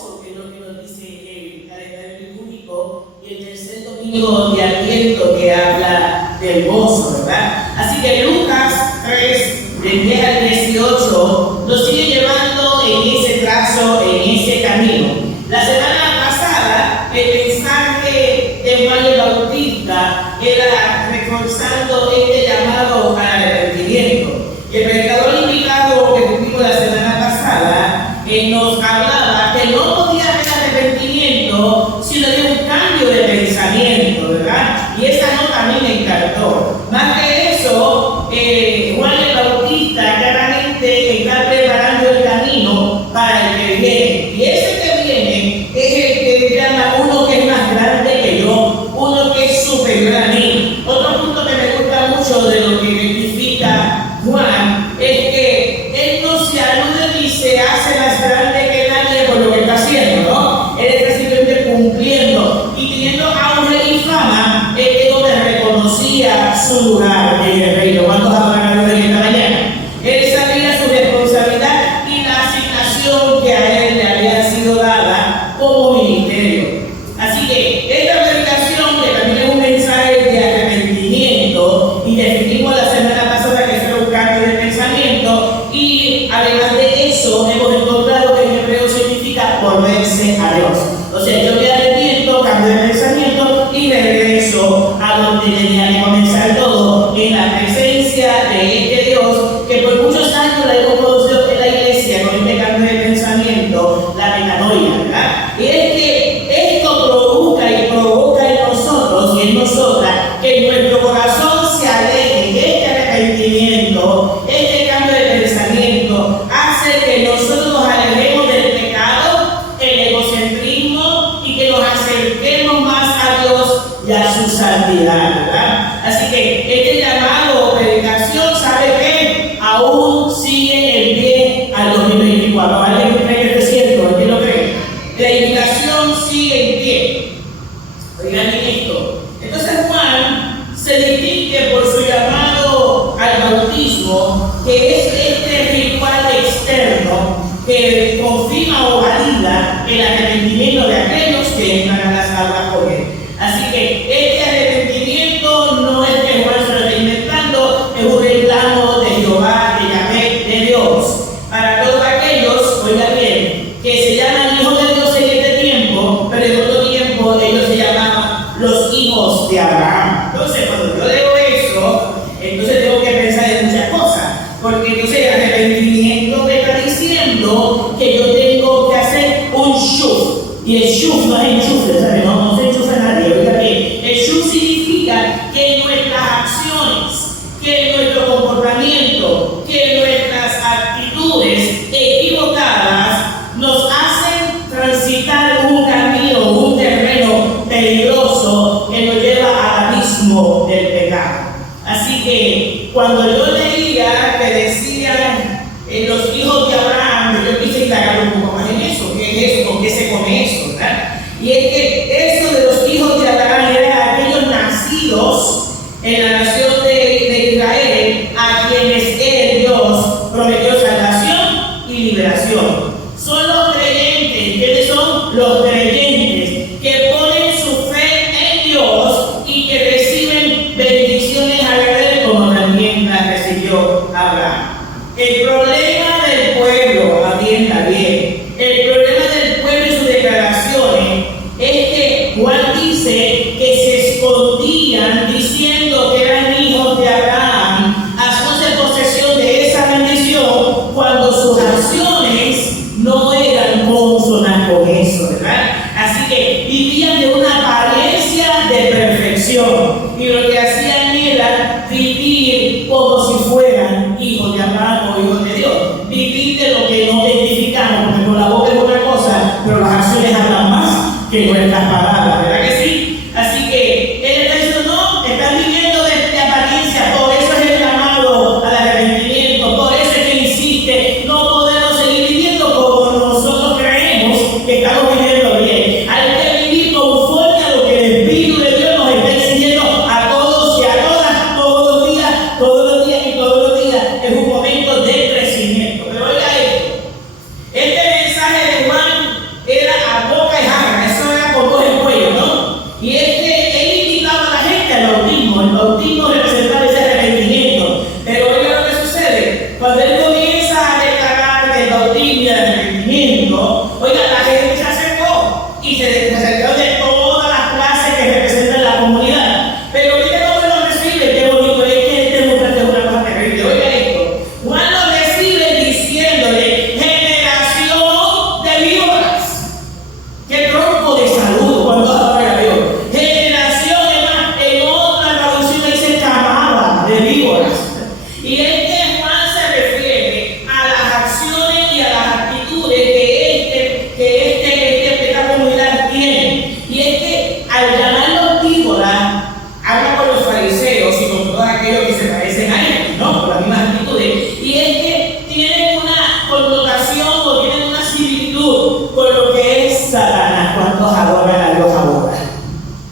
gozo, que es lo que nos dice el calendario litúrgico, y el tercer domingo de Adviento que habla del gozo, ¿verdad? Así que Lucas 3, del 10 al 18, nos sigue llevando en ese trazo, en ese camino. La semana pasada, el mensaje de Juan el Bautista era reforzando este llamado al arrepentimiento. El predicador invitado que tuvimos la semana pasada nos hablaba que no podía haber arrepentimiento si no había un cambio de pensamiento, ¿verdad? Y esa nota a mí me encantó. Más que eso, Juan el Bautista claramente está preparando el camino para el que viene. Y ese que viene es el que llama uno que es más grande que yo, uno que es superior a mí. Otro punto que me gusta mucho de lo que identifica Juan es que él no se alude ni se hace más grande que nadie por lo que está haciendo, ¿no? Él está simplemente cumpliendo y teniendo auge y fama, él es donde reconocía su lugar en el reino. ¿Cuántos hablan de esta mañana? Él sabía su responsabilidad y la asignación que a él le había sido dada como ministerio. Así que esta predicación, que también es un mensaje de arrepentimiento, y definimos la semana pasada que fue un cambio de pensamiento, y además de eso hemos encontrado que en hebreo significa volverse a Dios. O sea, yo me arrepiento, cambio de pensamiento y regreso a donde tenía que comenzar todo, en la presencia de este Dios que por muchos años la hemos conocido en la iglesia con este cambio de pensamiento, la metanoia, ¿verdad? Y es que esto provoca en nosotros y en nosotras que nuestro corazón se aleje. Este arrepentimiento, este cambio de pensamiento hace que nosotros nos alejemos del pecado, el egocentrismo, y que nos acerquemos más a Dios y a su santidad, ¿verdad? Así que este llamado o predicación, ¿sabe qué? Aún sigue en pie al 2024. ¿Alguien cree que es cierto? ¿Quién lo cree? La invitación sigue en pie. Oigan esto. Entonces Juan se distingue por su llamado al bautismo, que es este ritual externo que confirma o valida el arrepentimiento de aquellos que entran a las aguas por él. Así que este arrepentimiento no es que Juan se lo está inventando, es un reclamo de Jehová, de Yahvé, de Dios. Para todos aquellos, oigan bien, que se llaman hijos de Dios en este tiempo, pero en otro tiempo ellos se llamaban los hijos de Abraham. Entonces, cuando yo leo eso, entonces tengo que pensar en muchas cosas, porque entonces el arrepentimiento me está diciendo que yo tengo que hacer un shuf. Y el shuf no es enchufe, ¿sabes? No se enchufa a nadie. Oiga bien, el shuf significa que nuestras acciones, que nuestro comportamiento, que nuestras actitudes equivocadas nos hacen transitar un camino, un terreno peligroso que nos lleva al abismo del pecado. Así que cuando yo leía que decían los hijos de Abraham, yo quise indagar un poco más en eso. ¿Qué es eso? ¿Con qué se come eso? ¿Verdad? Y es que eso de los hijos de Abraham eran aquellos nacidos en la nación de Israel, a quienes el Dios prometió salvación y liberación. Son los creyentes. ¿Quiénes son? Los creyentes que ponen su fe en Dios y que reciben bendiciones a él como también las recibió Abraham. El problema del pueblo, atienda bien, el problema del pueblo y sus declaraciones es que Juan dice que se escondían diciendo que eran hijos de Abraham, haciéndose posesión de esa bendición cuando sus acciones no eran consonas con eso, ¿verdad? Así que vivían de una apariencia de perfección y lo que hacían era vivir como si fueran hijos de Abraham o hijos de Dios. Vivir de lo que no identificamos, porque con la boca es una cosa, pero las acciones hablan más que nuestras palabras, ¿verdad que sí? Así que él está diciendo, no, están viviendo de apariencia, por eso es el llamado al arrepentimiento, por eso es que insiste, no podemos seguir viviendo como nosotros creemos que estamos viviendo bien. Hay que vivir conforme a lo que el Espíritu de Dios nos está exigiendo a todos y a todas, todos los días y todos los días. Es un momento de crecimiento. Pero oiga esto, este mensaje de Juan era malvados adoran a Dios ahora.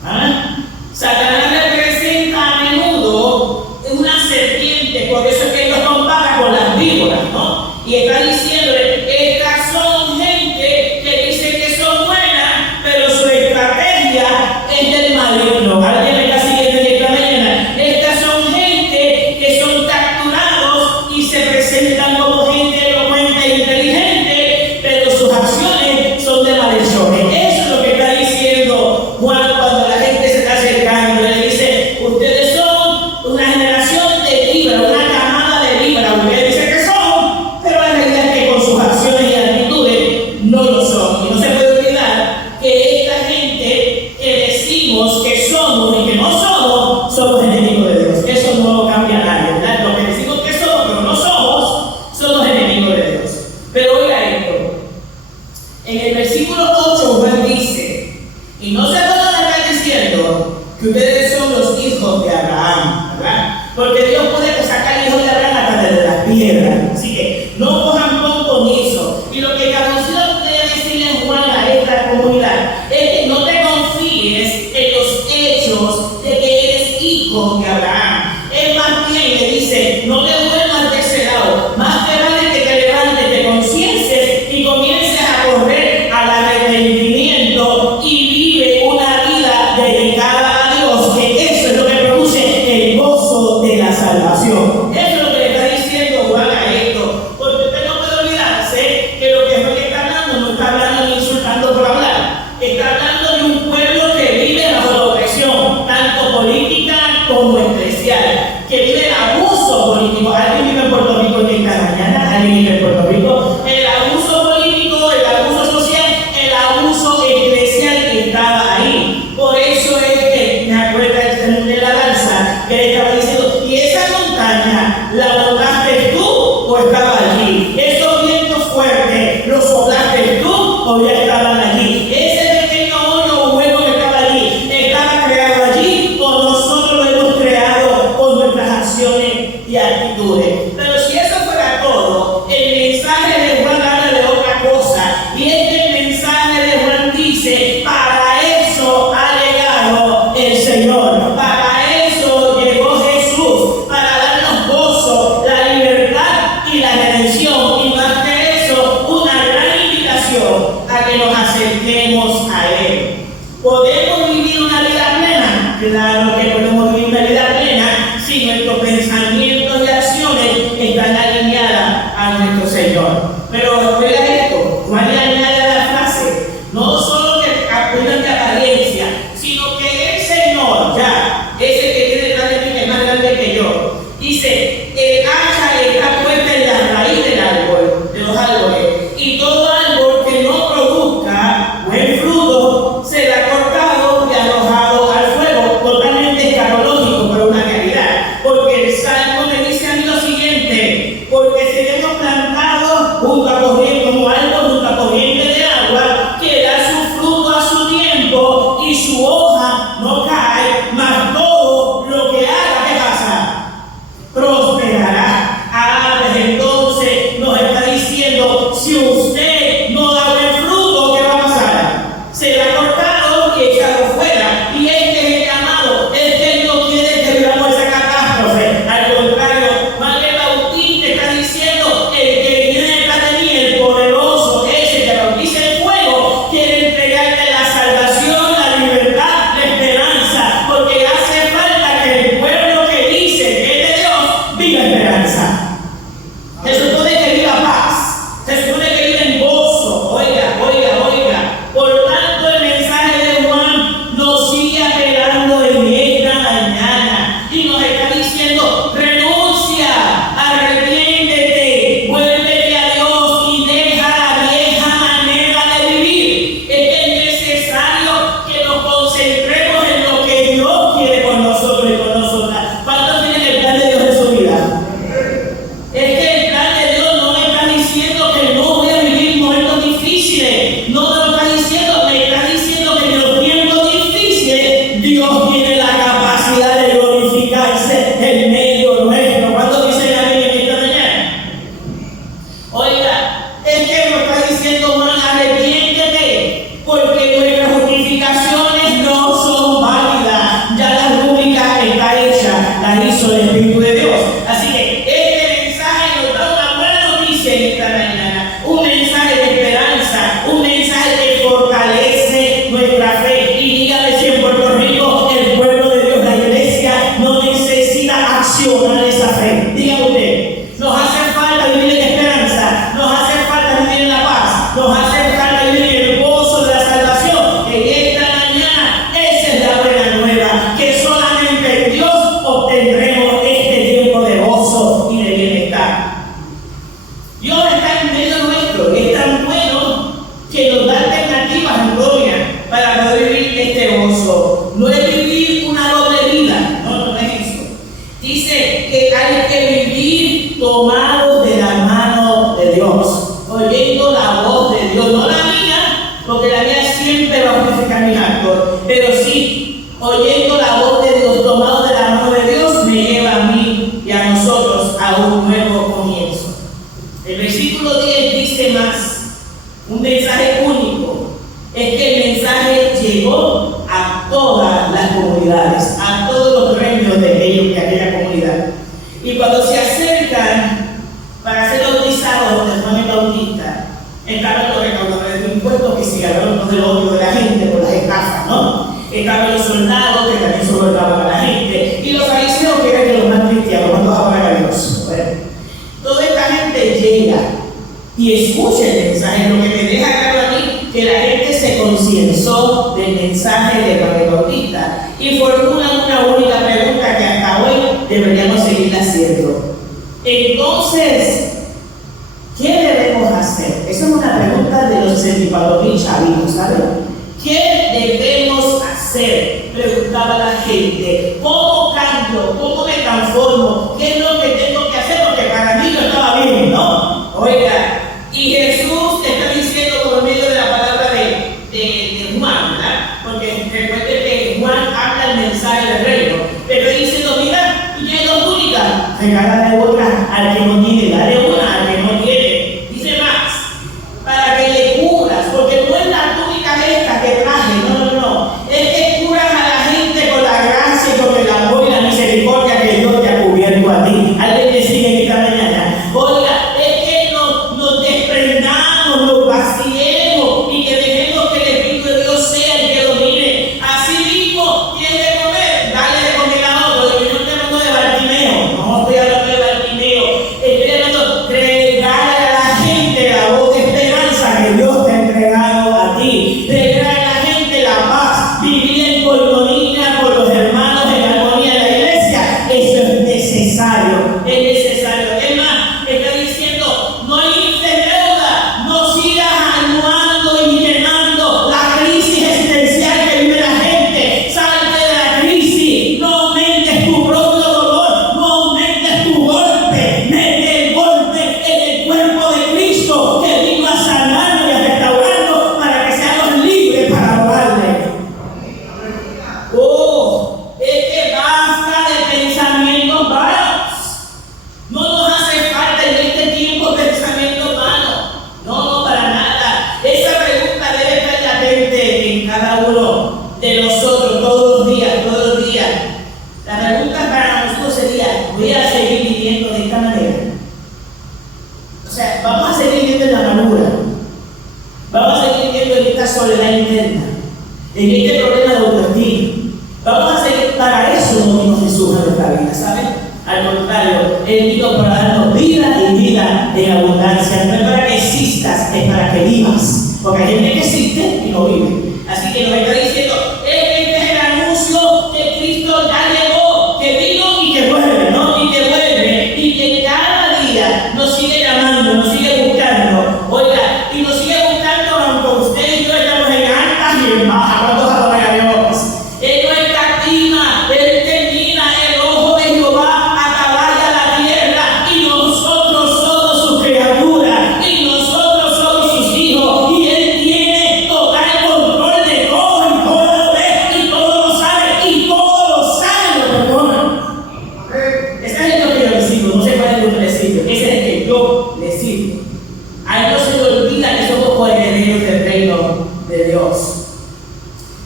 ¿Ah? Satanás representa a menudo una serpiente, por eso es que él los compara con las víboras, ¿no? Y está diciéndole, estas son gente que dice que son buenas, pero su estrategia es del maligno. ¿Alguien me está siguiendo en esta mañana? Estas son gente que son capturados y se presentan como gente elocuente e inteligente, pero sus acciones son de malhechores. Eso es lo que está diciendo Juan cuando la gente se está acercando. Le dice, ustedes son una generación de víboras, una camada de víboras. Ustedes dicen que son, pero la realidad es que con sus acciones y actitudes no lo son. Y no se puede olvidar que esta gente que decimos que somos y que no somos, somos enemigos de Dios. Eso no lo cambia nadie, ¿verdad? Lo que decimos que somos, pero no somos enemigos de Dios. Pero oiga esto, en el versículo 8 Juan dice, y no se puede estar diciendo que ustedes son los hijos de Abraham, ¿verdad? Porque Dios puede sacar hijos de Abraham hasta de las piedras. Así que no cojan con eso. Y lo que Caboncillo quiere decirle Juan a esta comunidad es que no te confíes en los hechos de que eres hijo de Abraham. Es más bien, le dice, no te vuelvas de ese lado. Más te vale que te levantes, te conciencies y comiences a correr al arrepentimiento y vive una vida dedicada a Dios, que eso es lo que produce el gozo de la salvación. Eso es lo que le está diciendo Juan a esto, porque usted no puede olvidarse que lo que Juan está hablando no está hablando ni insultando por hablar, está hablando de un pueblo que vive bajo la opresión, tanto política como eclesial, que vive el abuso político. ¿Alguien vive en Puerto Rico en esta mañana? ¿Alguien vive en Puerto Rico? El abuso político, el abuso social, el abuso eclesial que estaba ahí. Por eso es que me acuerdo de la danza que le estaba diciendo, ¿y esa montaña la montaste tú o estaba allí? Esos vientos fuertes, ¿los soplaste tú o ya estaban allí? Ese pequeño hoyo hueco que estaba allí, ¿estaba creado allí o nosotros lo hemos creado con nuestras acciones y actitudes? Pero si eso fuera todo, el mensaje de Juan habla de otra cosa, y es que el mensaje de Juan dice, para eso ha llegado el Señor, para eso llegó Jesús, para darnos gozo, la libertad y la redención, y más que eso, una gran invitación a que nos acerquemos a Él. ¿Podemos vivir una vida plena? Claro que podemos vivir una vida plena si nuestros pensamientos y acciones están alineadas a nuestro Señor. Pero oiga esto, Juan le añade a la frase, no solo que acudan de apariencia, sino que el Señor, ya, ese que tiene detrás de mí que es más grande que yo, dice, el hacha está puesta en la raíz del árbol, de los árboles, y todo árbol que no produzca buen fruto será cortado y arrojado al fuego. Totalmente escatológico, pero una realidad. Porque el Salmo me dice a mí lo siguiente, porque seremos plantados junto a corriente, como árbol junto a corriente de agua, que da su fruto a su tiempo y su hoja no cae, mas todo lo que haga, ¿qué pasa? Prosperará. Ah, pues entonces nos está diciendo, si usted no da buen fruto, ¿qué va a pasar? Será cortado y echado fuera. Y este es el llamado, es que Él no quiere que vivamos esa catástrofe. Al contrario, Juan el Bautista está diciendo, el que viene detrás de mí, el poderoso, ese que bautiza en fuego, quiere entregarte la salvación, la libertad reflejar mis actos, pero sí, oyendo la voz de Dios, tomado de la mano de Dios, me lleva a mí y a nosotros a un nuevo comienzo. El versículo 10 dice más, un mensaje único, es que el mensaje llegó a todas las comunidades, a todos los reinos de ellos, de aquella comunidad. Y cuando se acercan para ser bautizados de Juan el Bautista, estaban los recaudadores de impuestos que se ganaron del odio de la gente por las estafas, ¿no? Estaban los soldados que también sobornaban a la gente, y los fariseos que eran de los más cristianos, cuando adoran a Dios. Bueno, toda esta gente llega y escucha el mensaje, lo que me deja claro a mí que la gente se concienzó del mensaje de Juan el Bautista y formulan una única pregunta que hasta hoy deberíamos seguir haciendo. Entonces, ¿qué debemos hacer? Esa es una pregunta de los 64,000 chavitos, ¿saben? ¿Qué debemos hacer? Preguntaba la gente. ¿Cómo cambio? ¿Cómo me transformo? ¿Qué es lo que tengo que hacer? Porque para mí no estaba bien, ¿no? Oiga, y Jesús está diciendo por medio de la palabra de Juan, ¿verdad? Porque recuerden que Juan habla el mensaje del reino, pero dice, no, mira, y hay dos túnicas, regálale otra al que no tiene, dale una al que no tiene. Dice más, para que le curas, porque no es la túnica esta que traje, no, es que curas a la gente con la gracia y con el amor y la misericordia que Dios te ha cubierto a ti. Alguien me sigue en esta mañana. Oiga, es que nos desprendamos, nos vaciemos y que dejemos que el Espíritu de Dios sea el que domine. Así mismo, ¿quiere comer? Dale de comer a otro. Yo no estoy hablando de Bartimeo, no estoy hablando de Bartimeo, estoy hablando de regale a la gente la voz de esperanza que Dios te ha entregado a ti. Regale a la gente la paz, vivir en coinonía con los hermanos en armonía de la iglesia. Eso es necesario, es necesario. Es más, está diciendo, no hay deuda, no sigas anuando y llenando la crisis existencial que vive la gente. Salte de la crisis, no aumentes tu propio dolor, no aumentes tu golpe, mete el golpe en el cuerpo de Cristo que vino a sanarnos y a restaurarnos para que seamos libres para adorarle. Oh, es que basta de pensamientos vanos. No nos hace falta en este tiempo pensamientos vanos. No, para nada. Esa pregunta debe estar latente en cada uno de nosotros todos los días, todos los días. La pregunta para nosotros sería, ¿voy a seguir viviendo de esta manera? O sea, vamos a seguir viviendo en la amargura. Vamos a seguir viviendo en esta soledad interna, en este problema de autoestima. Vamos a seguir, para eso no vino Jesús a nuestra vida, ¿saben? Al contrario, Él vino para darnos vida y vida en abundancia. No es para que existas, es para que vivas. Porque hay gente que existe y no vive. Así que nos está diciendo, este es el anuncio que Cristo ya llegó, que vino y que vuelve, ¿no? Y que vuelve, y que cada día nos sigue llamando, nos sigue buscando. Oiga, y nos sigue buscando aunque usted y yo estamos en altas y en bajas. ¿Cuántos adoran a Dios? Él no escatima, Él termina el ojo de Jehová atabaya la tierra, y nosotros somos sus criaturas, y nosotros somos sus hijos, y Él tiene total control de todo, y todo lo ve, y todo lo sabe, y todo lo sabe, lo perdona. Ese es el Dios que yo le sirvo, no sé cuál es el Dios que le sirvo, ese es el que yo le sirvo. A Él no se le olvida que somos coherederos del reino de Dios.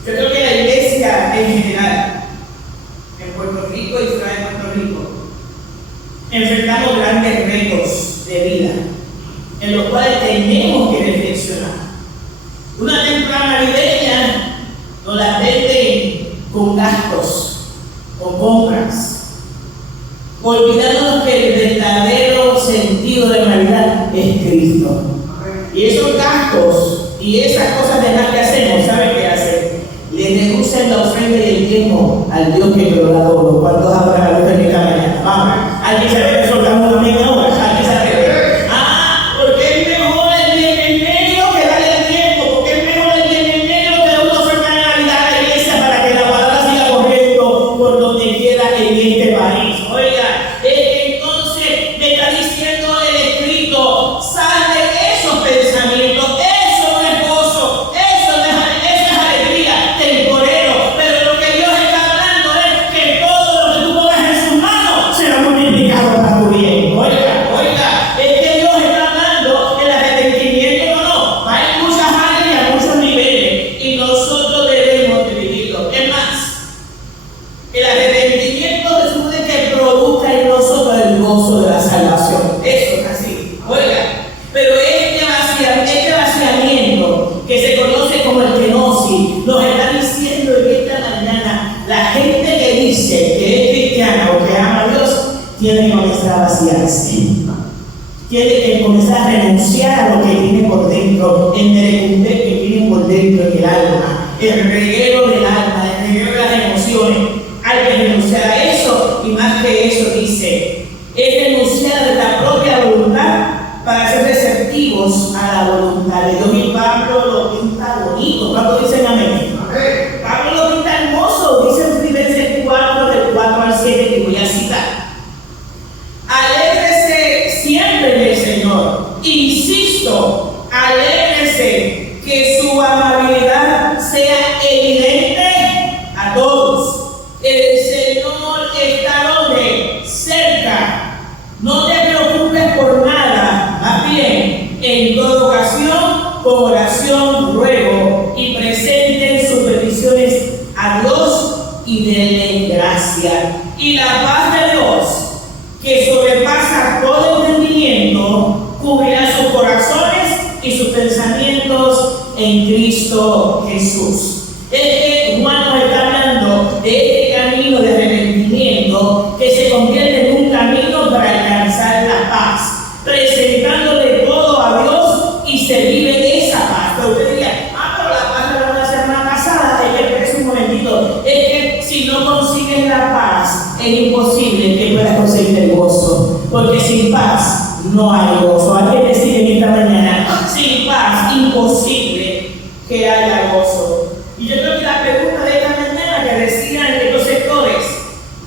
Yo creo que la iglesia en general, en Puerto Rico y fuera de Puerto Rico, enfrentamos grandes retos de vida en los cuales tenemos que reflexionar. Una temporada navideña nos la venden con gastos, con compras, olvidándonos que el verdadero sentido de Navidad es Cristo. Y esos gastos y esas cosas de más que hacemos, ¿saben qué hacen? Le reducen la ofrenda y el tiempo al Dios que lo da todo. ¿Cuántos adoran a Dios en esta mañana? Vamos, alguien se ve que soltamos también ahora, alguien se ve. Porque es mejor el bien en medio que darle el tiempo, porque es mejor el bien en medio que una oferta de Navidad a la iglesia para que la palabra siga corriendo por donde quiera en este país. Oiga, es que entonces me está diciendo el escrito, sal de esos pensamientos, eso no es gozo, eso es alegría. tiene que comenzar a vaciarse. Tiene que comenzar a renunciar a lo que tiene por dentro, el merecumbe que tiene por dentro en el alma, el reguero del alma, el reguero de las emociones. Hay que renunciar a eso, y más que eso dice, es renunciar a la propia voluntad para ser receptivos a la voluntad de Dios. Y Pablo lo pinta bonito. ¿Cuántos dicen amén? Pablo lo pinta hermoso, dice en Filipenses 4, del 4 al 7, que voy a citar. Alégrese siempre en el Señor. Insisto, alégrese, que su amabilidad sea evidente a todos. El Señor está donde, cerca. No te preocupes por nada, más bien, en toda ocasión, con oración, ruego y presenten sus peticiones a Dios y denle gracia. Y la paz de Dios, que sobrepasa todo entendimiento, cubrirá sus corazones y sus pensamientos en Cristo Jesús. Es que Juan nos está hablando de este camino de arrepentimiento que se convierte en un camino para alcanzar la paz, presentándole todo a Dios y se vive esa paz. Pero usted diría, pero la paz de la semana pasada, es un momentito, es que si no consigues la paz, es imposible que puedas conseguir el gozo, porque sin paz no hay gozo. Alguien decide en esta mañana, sin paz, imposible que haya gozo. Y yo creo que la pregunta de esta mañana que decían en los sectores,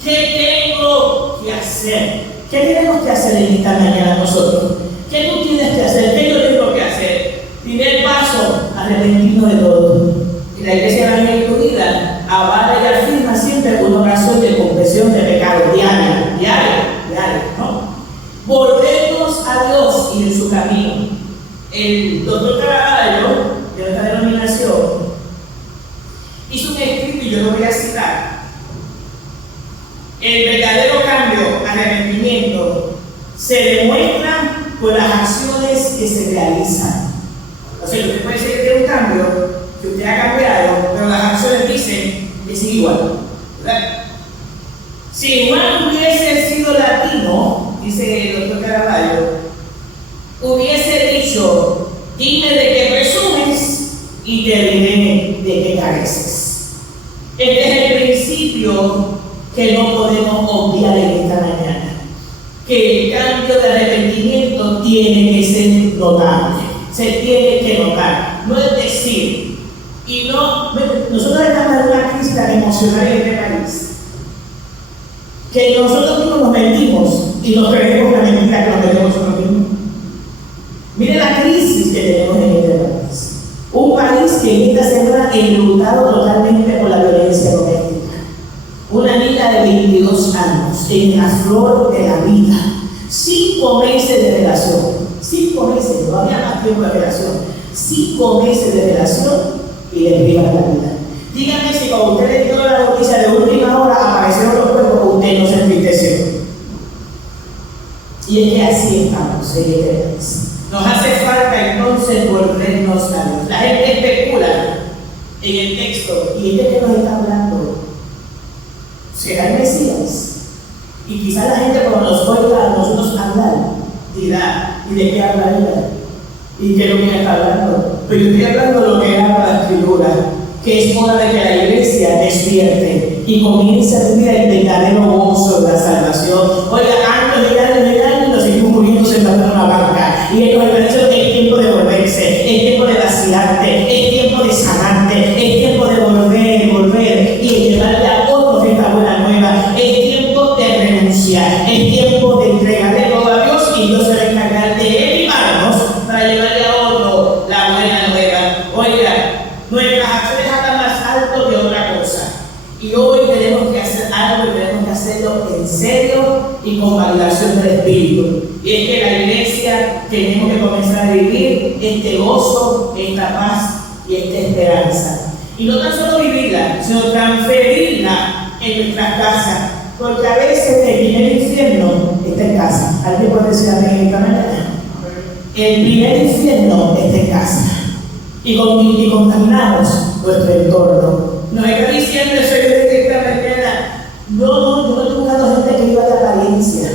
¿qué tengo que hacer? ¿Qué tenemos que hacer en esta mañana nosotros? ¿Qué tú tienes que hacer? ¿Qué yo tengo que hacer? Primer paso, arrepentirnos de todo. Y la iglesia de la vida incluida avala y afirma siempre una oración de confesión de pecado diaria, ¿no? Volvernos a Dios y en su camino. El doctor Carvalho, de nuestra denominación, hizo un escrito y yo lo voy a citar. El verdadero cambio, arrepentimiento, se demuestra por las acciones que se realizan. O sea, usted puede decir que tiene un cambio, que usted ha cambiado, pero las acciones dicen que sigue igual, ¿verdad? Si Juan hubiese sido latino, dice el doctor Carvalho, hubiese dicho, dime de qué presumes y te diré de qué careces. Este es el principio que no podemos obviar en esta mañana, que el cambio de arrepentimiento tiene que ser notable, se tiene que notar, no es decir, y no, nosotros estamos en una crisis emocional en este país, que nosotros mismos nos mentimos y nos creemos la mentira que nos metemos nosotros mismos. Mire la crisis que tenemos en este país. Un país que en esta semana enlutado totalmente por la violencia doméstica. Una niña de 22 años, en la flor de la vida, 5 meses de relación, 5 meses, no había más tiempo de relación, 5 meses de relación y le privan la vida. Dígame si cuando usted le dio la noticia de última hora aparecieron los cuerpos, usted no se entristeció. Y es que así estamos en este país. Nos hace falta entonces volvernos a Dios. La gente especula en el texto, y este que nos está hablando, ¿será el Mesías? Y quizá la gente cuando nos oiga a nosotros hablar, dirá, ¿y de qué hablaría? ¿Y qué es lo que está hablando? Pero yo estoy hablando de lo que habla la Escritura, que es hora de que la iglesia despierte y comience a vivir el verdadero gozo de la salvación. Oiga, años y años nos seguimos muriendo sentados en una banca, y esto me parece que es tiempo de volverse, es tiempo de vaciarte, es tiempo de sanarte, es tiempo de volver y llevarle a otros esta buena nueva, es tiempo de renunciar, es tiempo de entregarle todo a Dios y Dios se va a encargar de elevarnos para llevarle a otro la buena nueva. Oiga, nuestras acciones están más alto que otra cosa. Y hoy tenemos que hacer algo y tenemos que hacerlo en serio y con validación del Espíritu. Y es que la iglesia tenemos que comenzar a vivir este gozo, esta paz y esta esperanza. Y no tan solo vivirla, sino transferirla en nuestras casas. Porque a veces el primer infierno está en casa. ¿Alguien puede decir a mí en esta mañana? El primer infierno está en casa. Y contaminamos nuestro entorno. Nos está diciendo el Señor de esta mañana, yo no estoy buscando gente que viva de apariencia.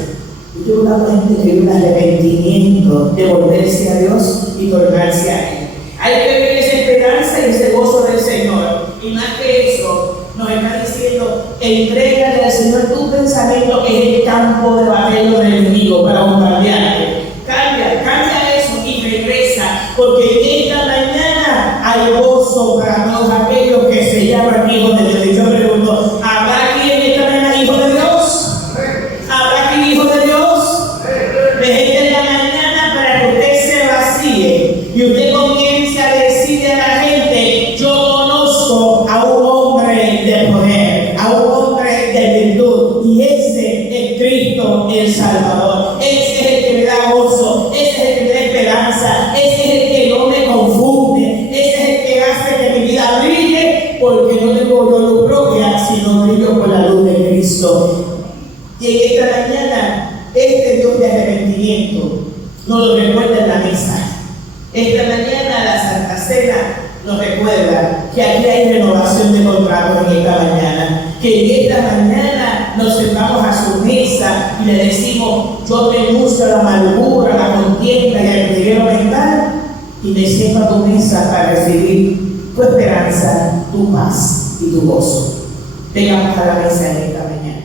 buscando gente que vive un arrepentimiento de volverse a Dios y tornarse a Él. Hay que ver esa esperanza y ese gozo del Señor. Y más que eso, nos está diciendo: entrégale al Señor tu pensamiento, que es el campo de batalla del enemigo, para bombardearte. Cambia eso y regresa, porque en esta mañana hay gozo para todos aquellos que se llaman hijos de Dios. Y yo pregunto: ¿habrá aquí en esta mañana hijos de Dios? ¿Habrá aquí hijos de Dios? Desde la mañana, para que usted se vacíe y usted comience a decirle a la gente: yo conozco a un hombre de poder, a un hombre de virtud, y ese es Cristo el Salvador. Ese es el que me da gozo, ese es el que me da esperanza, ese es el que no me confunde, ese es el que hace que mi vida brille, porque no tengo yo luz propia, sino brillo por la luz de Cristo. Y en esta mañana, este Dios de arrepentimiento nos lo recuerda en la mesa. Esta mañana la Santa Cena nos recuerda que aquí hay renovación de contratos en esta mañana. Que en esta mañana nos sentamos a su mesa y le decimos: yo renuncio a la amargura, a la contienda y al peligro mental, y me siento a tu mesa para recibir tu esperanza, tu paz y tu gozo. Vengamos a la mesa en esta mañana.